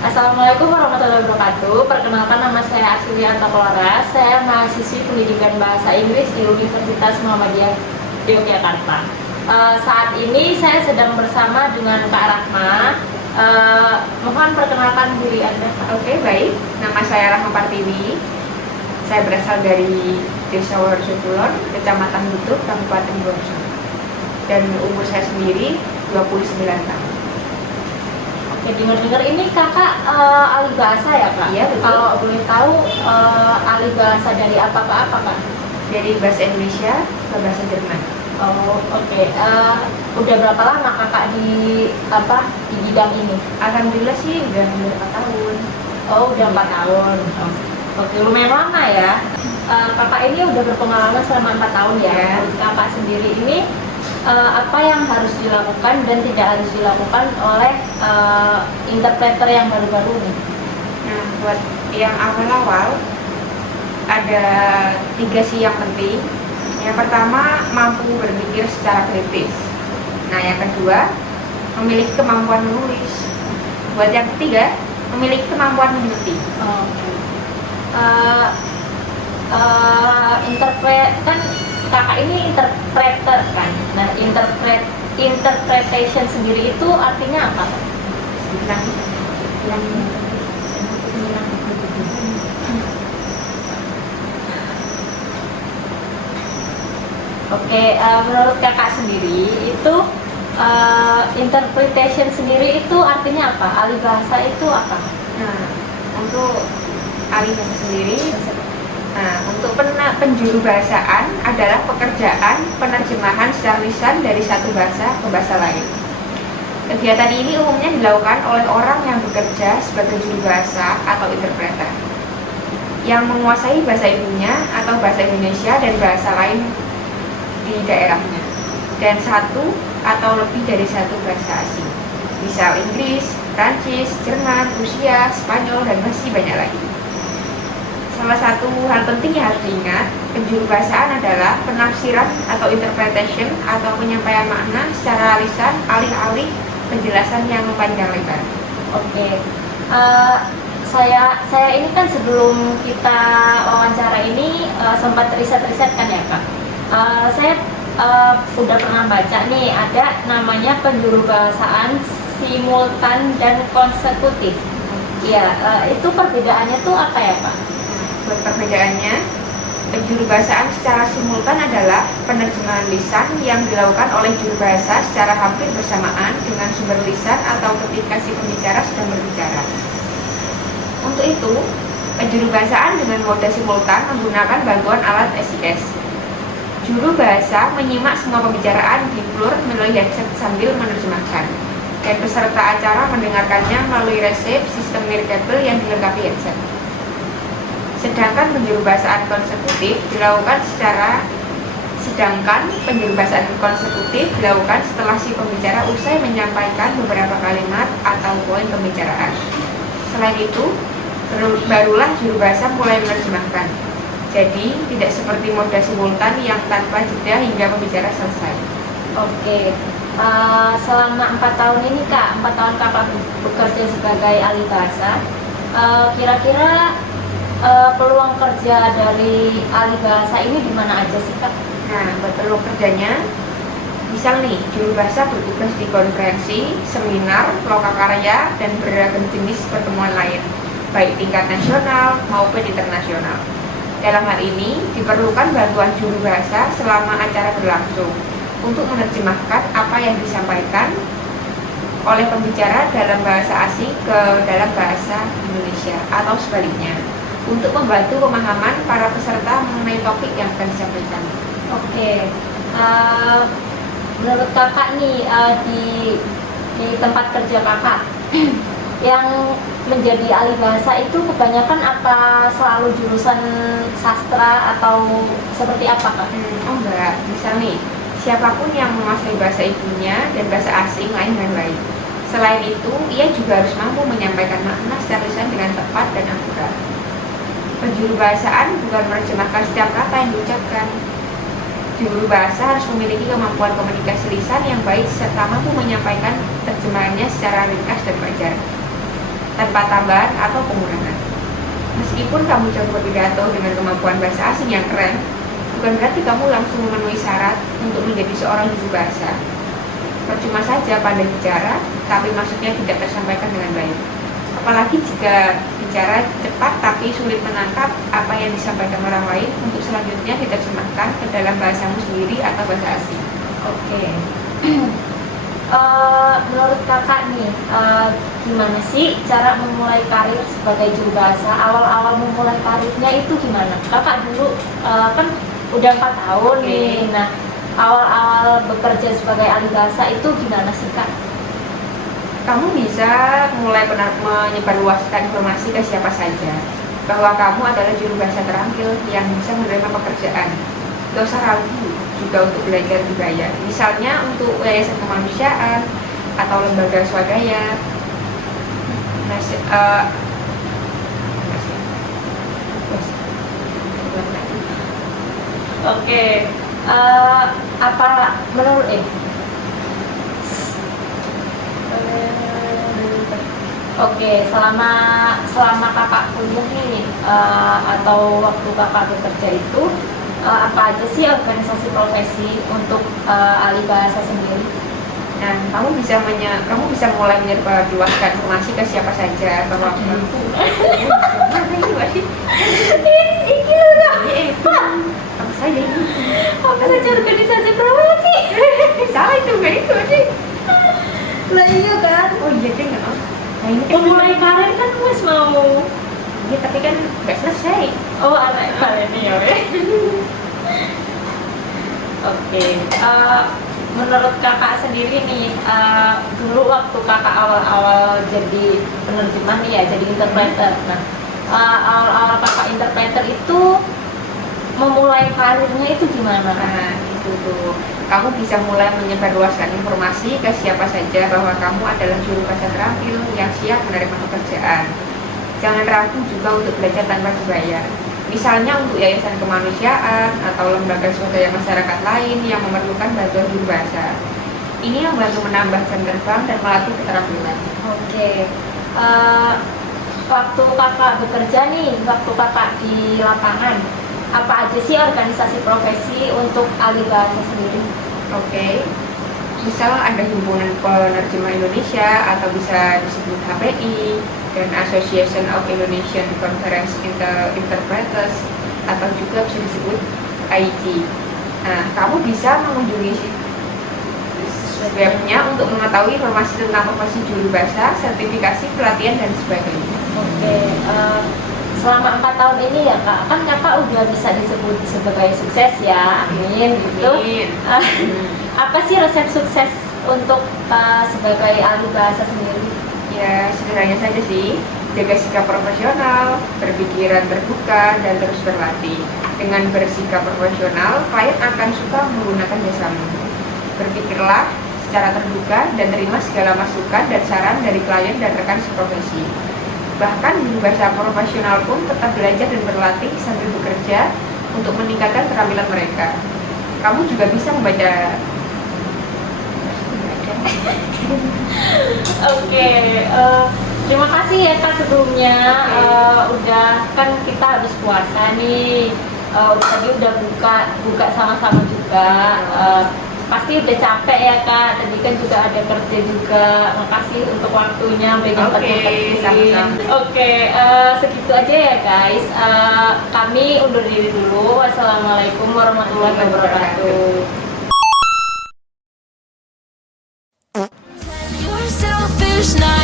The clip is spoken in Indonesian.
Assalamualaikum warahmatullahi wabarakatuh. Perkenalkan, nama saya Arsilianto Kolara. Saya mahasiswi pendidikan bahasa Inggris di Universitas Muhammadiyah Yogyakarta. Saat ini saya sedang bersama dengan Kak Rahma. Mohon perkenalkan diri Anda. Oke, baik. Nama saya Rahma Partiwi. Saya berasal dari Desa Wonorejo Kulon, Kecamatan Butuh, Kabupaten Wonorejo. Dan umur saya sendiri 29 tahun. Oke, dengar-dengar ini kakak alih bahasa ya kak? Iya, betul. Kalau boleh tahu alih bahasa dari apa ke apa kak? Dari bahasa Indonesia ke bahasa Jerman. Oh, oke. Udah berapa lama kakak di bidang ini? Alhamdulillah sih udah beberapa tahun. Oh, udah 4 tahun. Oke, lumayan lama ya. Kakak ini udah berpengalaman selama 4 tahun ya. Ya. Menurut kakak sendiri ini apa yang harus dilakukan dan tidak harus dilakukan oleh interpreter yang baru-baru nih? Nah, buat yang awal-awal ada 3 sih yang penting. Yang pertama, mampu berpikir secara kritis. Nah, yang kedua, memiliki kemampuan menulis. Buat yang ketiga, memiliki kemampuan mengerti. Oke. Interpret kan kakak ini interpreter kan. Nah, interpretation sendiri itu artinya apa? Yang Oke, menurut kakak sendiri itu interpretation sendiri itu artinya apa? Alih bahasa itu apa? Nah, untuk alih bahasa sendiri, untuk penjuru bahasaan adalah pekerjaan penerjemahan secara lisan dari satu bahasa ke bahasa lain. Kegiatan ini umumnya dilakukan oleh orang yang bekerja sebagai juru bahasa atau interpreter, yang menguasai bahasa ibunya atau bahasa Indonesia dan bahasa lain di daerahnya, dan satu atau lebih dari satu bahasa asing, misal Inggris, Prancis, Jerman, Rusia, Spanyol, dan masih banyak lagi. Salah satu hal penting yang harus diingat, penjuru bahasaan adalah penafsiran atau interpretation atau penyampaian makna secara lisan alih-alih penjelasan yang panjang lebar. Oke. Saya ini kan sebelum kita wawancara ini sempat riset-riset kan ya kak. Saya udah pernah baca nih ada namanya penjuru bahasaan simultan dan konsekutif. Iya, itu perbedaannya tuh apa ya Pak? Buat perbedaannya, penjuru bahasaan secara simultan adalah penerjemahan lisan yang dilakukan oleh juru bahasa secara hampir bersamaan dengan sumber lisan atau ketika si pembicara sedang berbicara. Untuk itu, penjuru bahasaan dengan mode simultan menggunakan bantuan alat SIS. Juru bahasa menyimak semua pembicaraan di floor melalui headset sambil menerjemahkan, dan peserta acara mendengarkannya melalui resep sistem nirkabel yang dilengkapi headset. Sedangkan penjuru bahasaan konsekutif dilakukan setelah si pembicara usai menyampaikan beberapa kalimat atau poin pembicaraan. Selain itu, barulah juru bahasa mulai menerjemahkan. Jadi, tidak seperti mode simultan yang tanpa jeda hingga pembicara selesai. Oke. Selama 4 tahun ini kak, 4 tahun kakak bekerja sebagai ahli bahasa, kira-kira peluang kerja dari ahli bahasa ini di mana aja sih kak? Nah, buat peluang kerjanya, misal nih, juru bahasa bertugas di konferensi, seminar, lokakarya, dan beragam jenis pertemuan lain, baik tingkat nasional maupun internasional. Dalam hal ini, diperlukan bantuan juru bahasa selama acara berlangsung untuk menerjemahkan apa yang disampaikan oleh pembicara dalam bahasa asing ke dalam bahasa Indonesia atau sebaliknya, untuk membantu pemahaman para peserta mengenai topik yang akan disampaikan. Oke. Menurut kakak nih di tempat kerja kakak yang menjadi ahli bahasa itu kebanyakan apa selalu jurusan sastra atau seperti apa kak? Oh enggak, misal nih, siapapun yang menguasai bahasa ibunya dan bahasa asing lain dengan baik. Selain itu, ia juga harus mampu menyampaikan makna secara lisan dengan tepat dan akurat. Penjuru bahasaan bukan menerjemahkan setiap kata yang diucapkan. Juru bahasa harus memiliki kemampuan komunikasi lisan yang baik serta mampu menyampaikan terjemahannya secara ringkas dan wajar. tanpa tambahan atau pengurangan. Meskipun kamu jago berpidato dengan kemampuan bahasa asing yang keren, bukan berarti kamu langsung memenuhi syarat untuk menjadi seorang juru bahasa. Percuma saja pandai bicara, tapi maksudnya tidak tersampaikan dengan baik. Apalagi jika bicara cepat tapi sulit menangkap apa yang disampaikan orang lain untuk selanjutnya diterjemahkan ke dalam bahasamu sendiri atau bahasa asing. Oke. Menurut kakak nih, gimana sih cara memulai karir sebagai juru bahasa? Awal-awal memulai karirnya itu gimana? Kakak dulu kan udah 4 tahun Oke. nih. Nah, awal-awal bekerja sebagai ahli bahasa itu gimana sih kak? Kamu bisa mulai menyebarluaskan informasi ke siapa saja bahwa kamu adalah juru bahasa terampil yang bisa menerima pekerjaan. Gak usah ragu juga untuk belajar dibayar, misalnya untuk yayasan kemanusiaan atau lembaga swadaya. Oke. Apa menurut Oke, selama kakak kuliah nih atau waktu kakak bekerja itu apa aja sih organisasi profesi untuk ahli bahasa sendiri? Nah, kamu bisa mulai menyebarluaskan informasi ke siapa saja bahwa kamu Iki loh, apa saja ini? apa saja organisasi profesi? Salah itu bukan itu sih. Lah iya kan? Oh iya deh nggak. Nah ini kan Memulai karir kan wes mau. iya, tapi kan nggak selesai. Oh, anak ini ya. Oke. Menurut kakak sendiri nih, dulu waktu kakak awal-awal jadi penerjemah nih ya, jadi interpreter. Nah, awal-awal kakak interpreter itu memulai karirnya itu gimana? Nah itu tuh, kamu bisa mulai menyebarluaskan informasi ke siapa saja bahwa kamu adalah juru bahasa terampil yang siap menerima pekerjaan. Jangan ragu juga untuk belajar tanpa dibayar. Misalnya untuk yayasan kemanusiaan atau lembaga swadaya masyarakat lain yang memerlukan bantuan juru bahasa. Ini yang membantu menambah jam terbang dan melatih keterampilan. Oke. Waktu kakak bekerja nih, waktu kakak di lapangan, apa aja sih organisasi profesi untuk ahli bahasa sendiri? Oke. Misal ada himpunan penerjemah Indonesia atau bisa disebut HPI dan Association of Indonesian Conference Interpreters atau juga bisa disebut AIG. Nah, kamu bisa mengunjungi webnya untuk mengetahui informasi tentang profesi juru bahasa, sertifikasi, pelatihan dan sebagainya. Oke. Selama 4 tahun ini ya kak, kan kakak udah bisa disebut sebagai sukses ya, amin gitu. Amin. Apa sih resep sukses untuk sebagai ahli bahasa sendiri? Ya, sederhana saja sih. Jaga sikap profesional, berpikiran terbuka, dan terus berlatih. Dengan bersikap profesional, klien akan suka menggunakan jasamu. Berpikirlah secara terbuka dan terima segala masukan dan saran dari klien dan rekan seprofesi. Bahkan juru bahasa profesional pun tetap belajar dan berlatih sambil bekerja untuk meningkatkan keterampilan mereka. Kamu juga bisa membaca. Oke, terima kasih ya kak sebelumnya. Udah kan kita habis puasa nih. Tadi udah buka sama-sama juga. Pasti udah capek ya kak. Tadi kan juga ada kerja juga. Makasih untuk waktunya. Sama-sama. Oke, segitu aja ya guys. Kami undur diri dulu. Wassalamualaikum warahmatullahi wabarakatuh. You're selfish now.